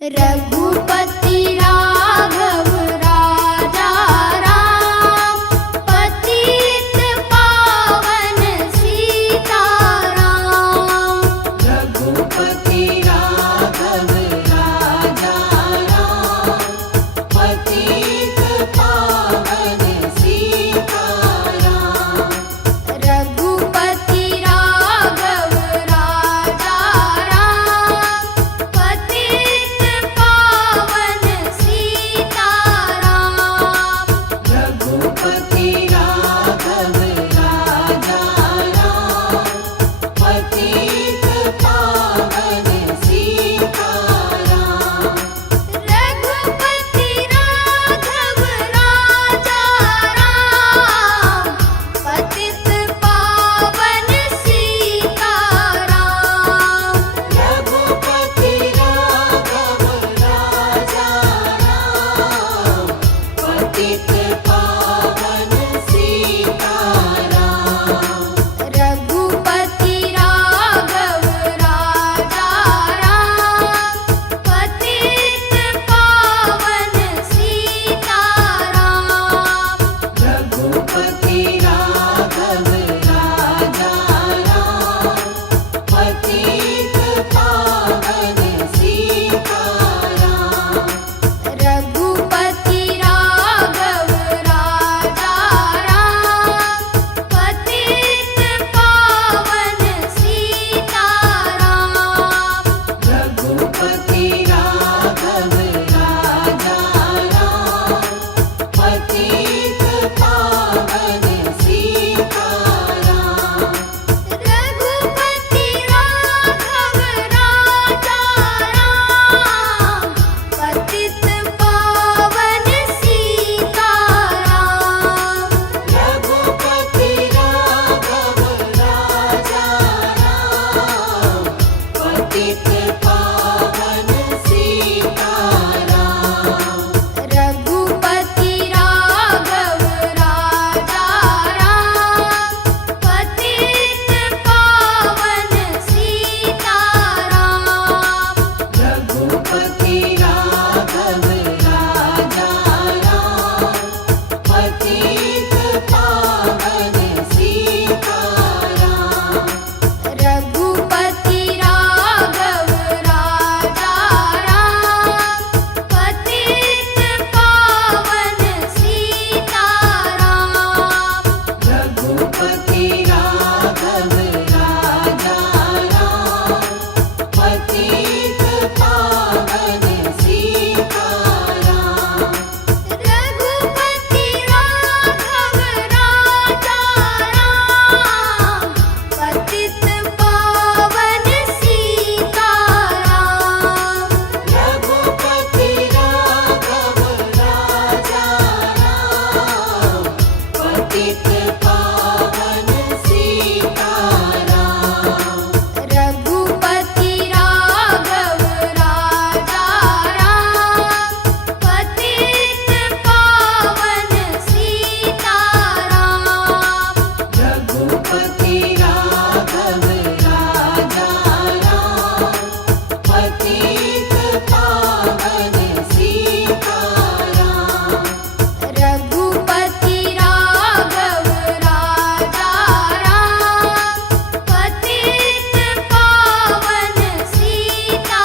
रघुपति राघव राजा राम, पतित पावन सीताराम। रघुपति राघव राजा राम, पतित पावन सीताराम। रघुपति राघव राजा राम, पतित पावन सीताराम। रघुपति राघव राजा राम, पतित पावन सीताराम। रघुपति राघव राजा राम, पतित पावन सीताराम। रघुपति राघव राजा राम, पतित पावन सीताराम। रघुपति राघव राजा राम, पतित पावन सीताराम। रघुपति राघव राजा राम, पतित पावन सीताराम। रघुपति राघव राजा राम, पतित पावन सीताराम। रघुपति राघव राजा राम, पतित पावन सीताराम। रघुपति राघव राजा राम, पतित पावन सीताराम। रघुपति राघव राजा राम, पतित पावन सीताराम। रघुपति राघव राजा राम, पतित पावन सीताराम। रघुपति राघव राजा राम, पतित पावन सीताराम। रघुपति राघव राजा राम, पतित पावन सीताराम। रघुपति राघव राजा राम, पतित पावन सीताराम। रघुपति राघव राजा राम, पतित पावन सीताराम। रघुपति राघव राजा राम, पतित पावन सीताराम। रघुपति राघव राजा राम, पतित पावन सीताराम। रघुपति राघव राजा राम, पतित पावन सीताराम। रघुपति राघव राजा राम, पतित पावन सीताराम। रघुपति राघव राजा राम, पतित पावन सीताराम।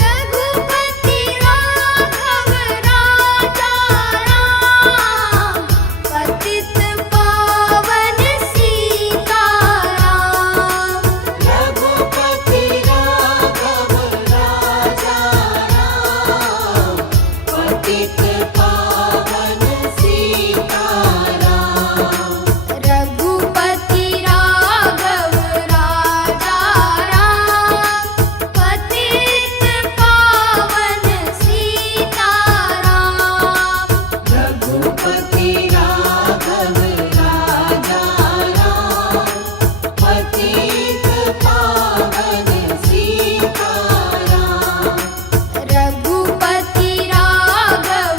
रघुपति राघव राजा राम, पतित पावन सीताराम। रघुपति राघव राजा राम, पतित पावन सीताराम। रघुपति राघव राजा राम, पतित पावन सीताराम। रघुपति राघव राजा राम, पतित पावन सीताराम। रघुपति राघव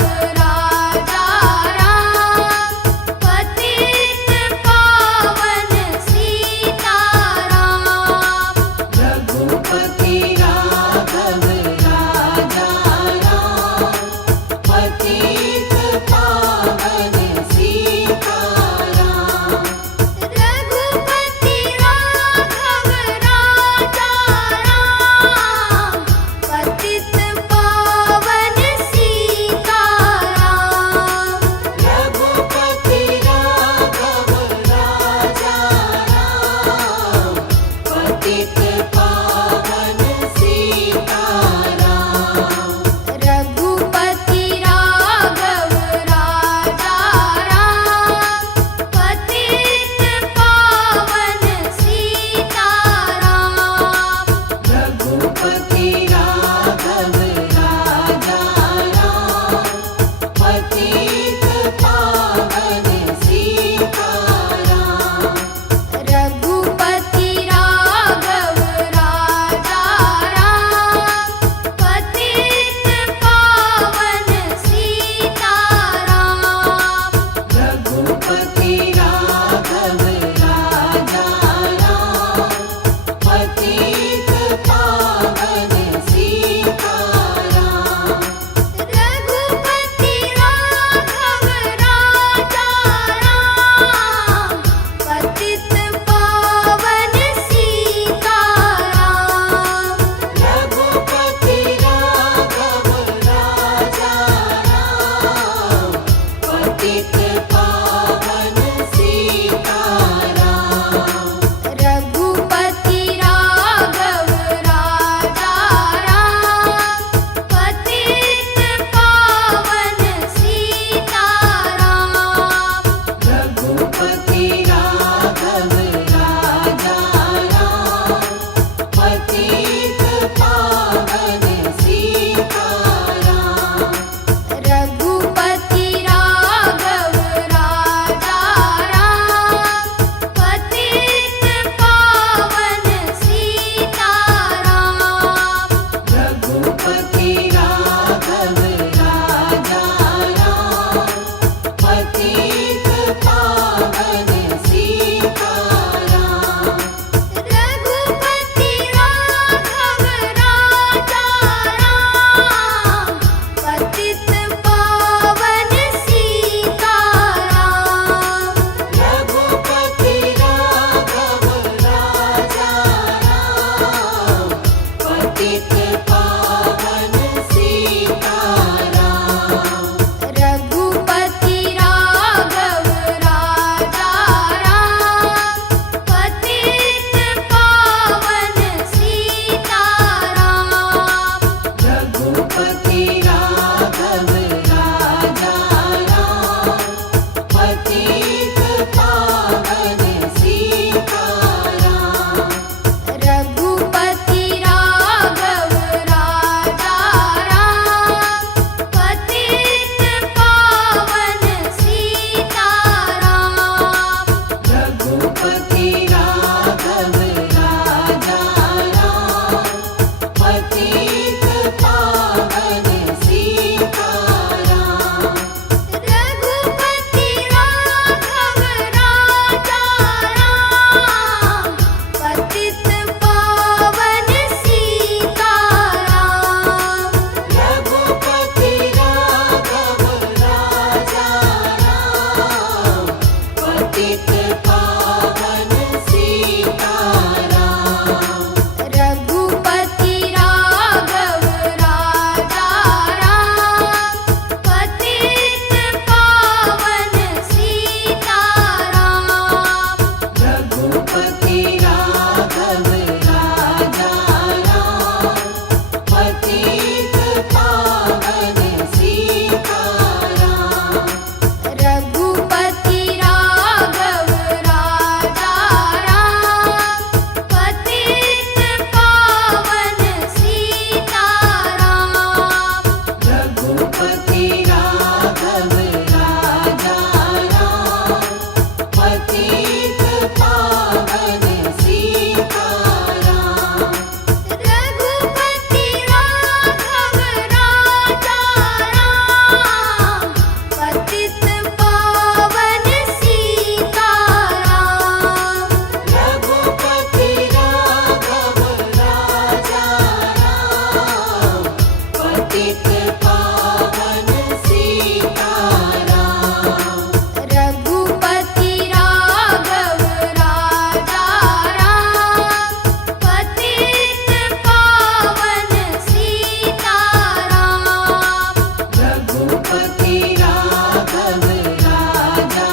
रघुपति राघव राजा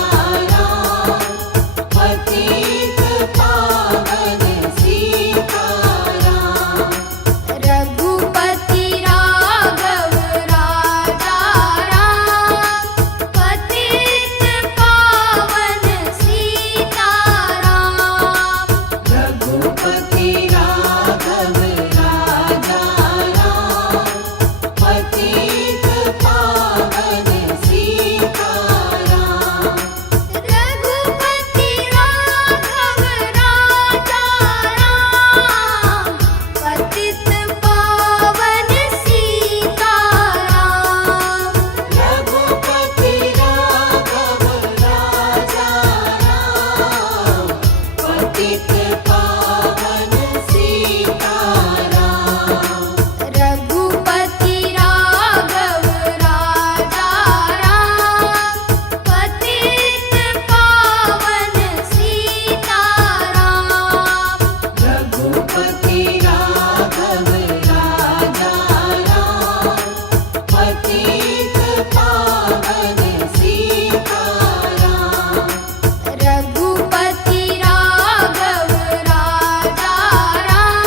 राम, पतित पावन सीताराम। रघुपति राघव राजा राम, पतित पावन सीताराम। रघुपति राघव राजा राम, पतित पावन सीताराम। रघुपति राघव राजा राम, पतित पावन सीताराम। रघुपति राघव राजा राम, पतित पावन सीताराम। रघुपति राघव राजा राम, पतित पावन सीताराम। रघुपति राघव राजा राम, पतित पावन सीताराम। रघुपति राघव राजा राम, पतित पावन सीताराम। रघुपति राघव राजा राम,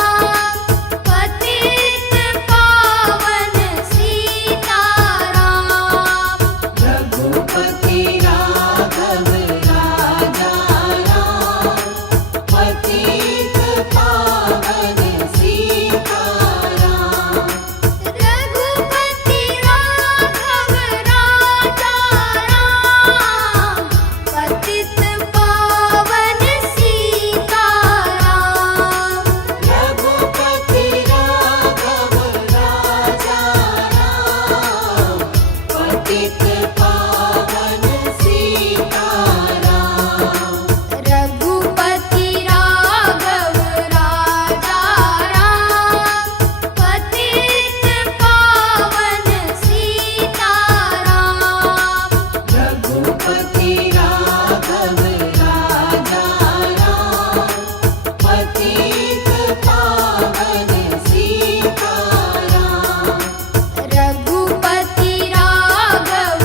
पतित पावन सीताराम। रघुपति राघव राजा राम, पतित पावन सीताराम। रघुपति राघव राजा राम, पतित पावन सीताराम। रघुपति राघव राजा राम, पतित पावन सीताराम। रघुपति राघव राजा राम, पतित पावन सीताराम। रघुपति राघव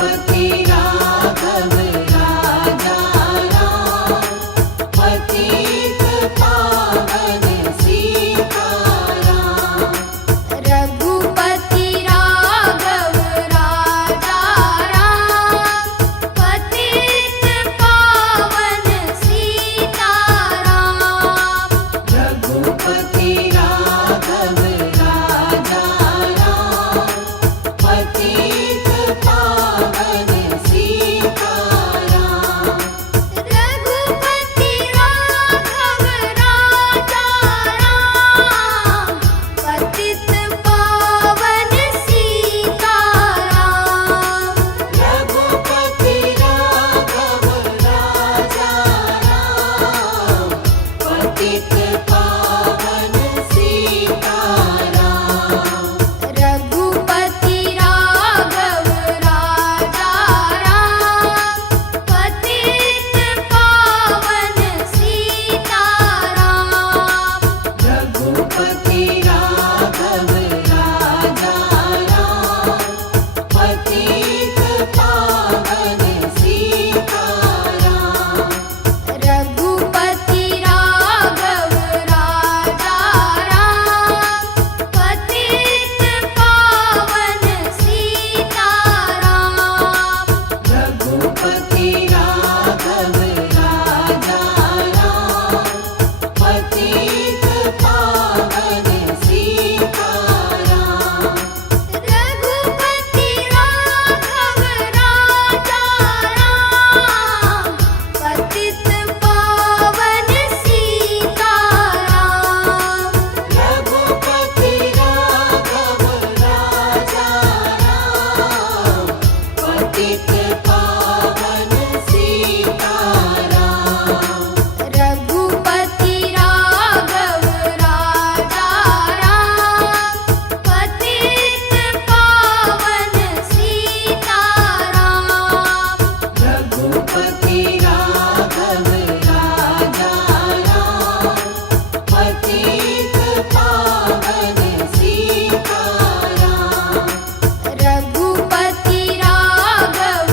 रघुपति राघव राजा राम, पतित पावन सीताराम। रघुपति राघव राजा राम, पतित पावन सीताराम। रघुपति राघव राजा राम, पतित पावन सीताराम। रघुपति राघव राजा राम, पतित पावन सीताराम। रघुपति राघव राजा राम, पतित पावन सीताराम। रघुपति राघव राजा राम, पतित पावन सीताराम। रघुपति राघव राजा राम, पतित पावन सीताराम। रघुपति राघव राजा राम, पतित पावन सीताराम। रघुपति राघव राजा राम, पतित पावन सीताराम। रघुपति राघव राजा राम, पतित पावन सीताराम। रघुपति राघव राजा राम, पतित पावन सीताराम। रघुपति राघव राजा राम, पतित पावन सीताराम। रघुपति राघव राजा राम, पतित पावन सीताराम। रघुपति राघव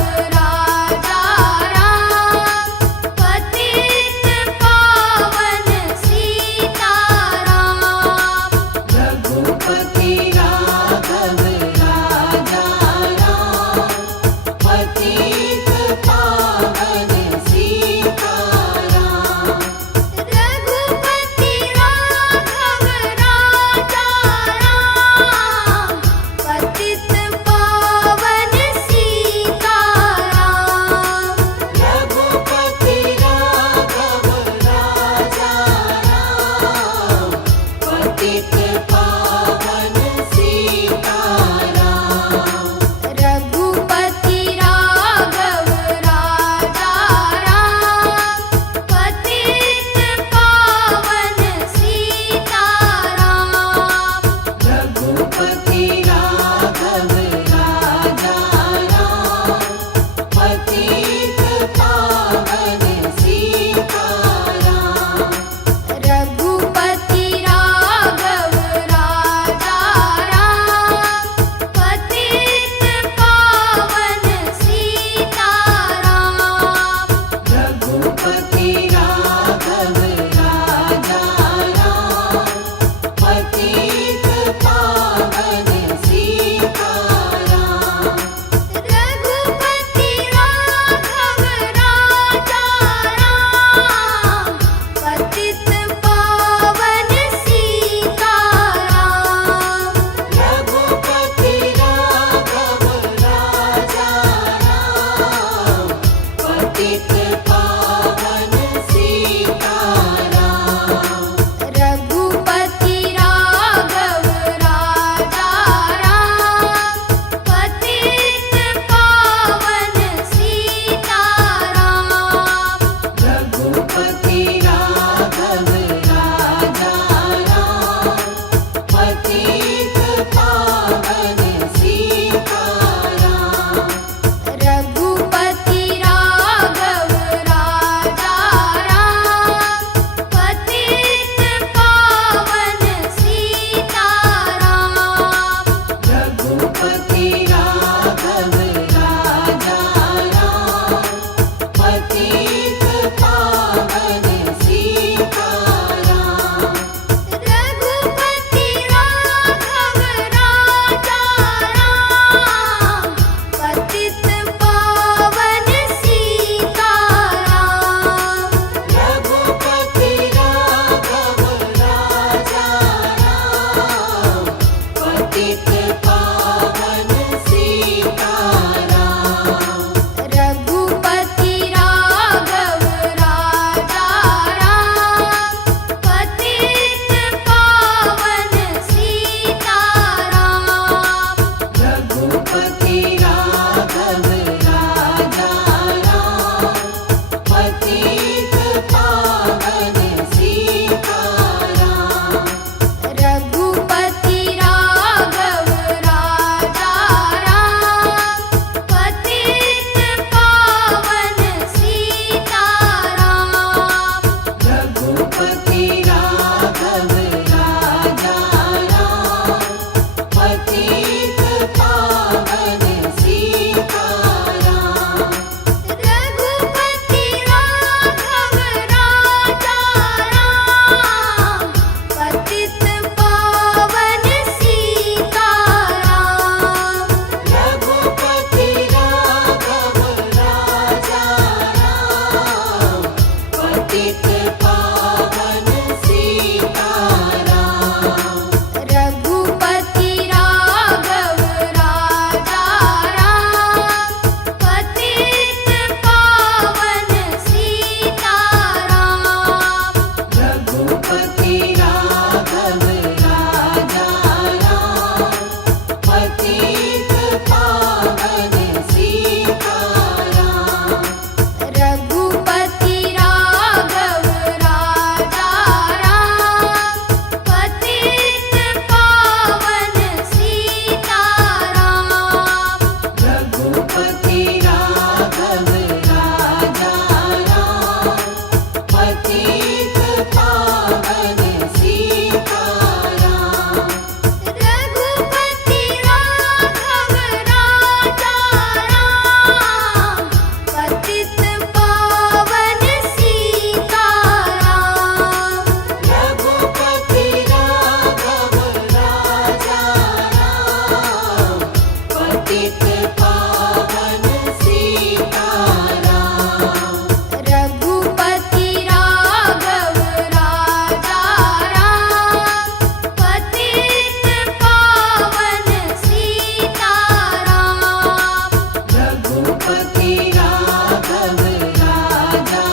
रघुपति राघव राजा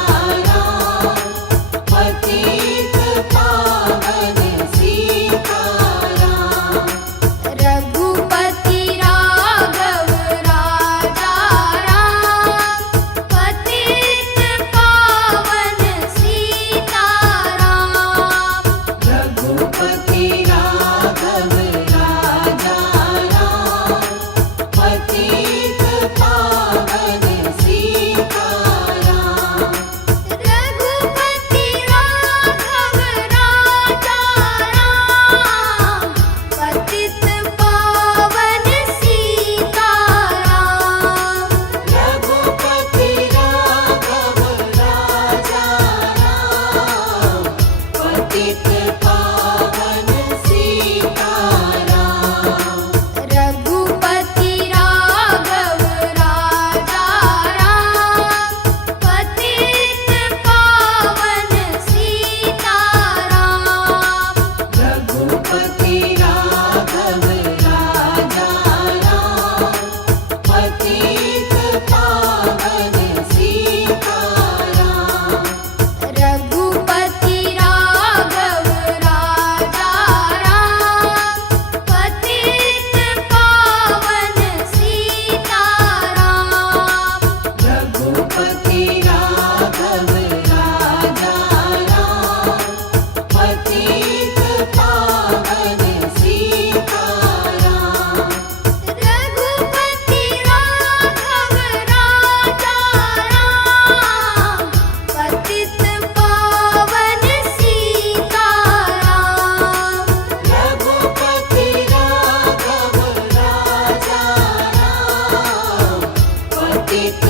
राम, पतित पावन सीताराम। रघुपति राघव राजा राम, पतित पावन सीताराम। रघुपति राघव राजा राम, पतित पावन सीताराम। रघुपति राघव राजा राम, पतित पावन सीताराम। रघुपति राघव राजा राम, पतित पावन सीताराम। रघुपति राघव राजा राम, पतित पावन सीताराम। रघुपति राघव राजा राम, पतित पावन सीताराम। रघुपति राघव राजा राम, पतित पावन सीताराम। रघुपति राघव राजा राम, पतित पावन सीताराम। रघुपति राघव राजा राम, पतित पावन सीताराम। रघुपति राघव राजा राम, पतित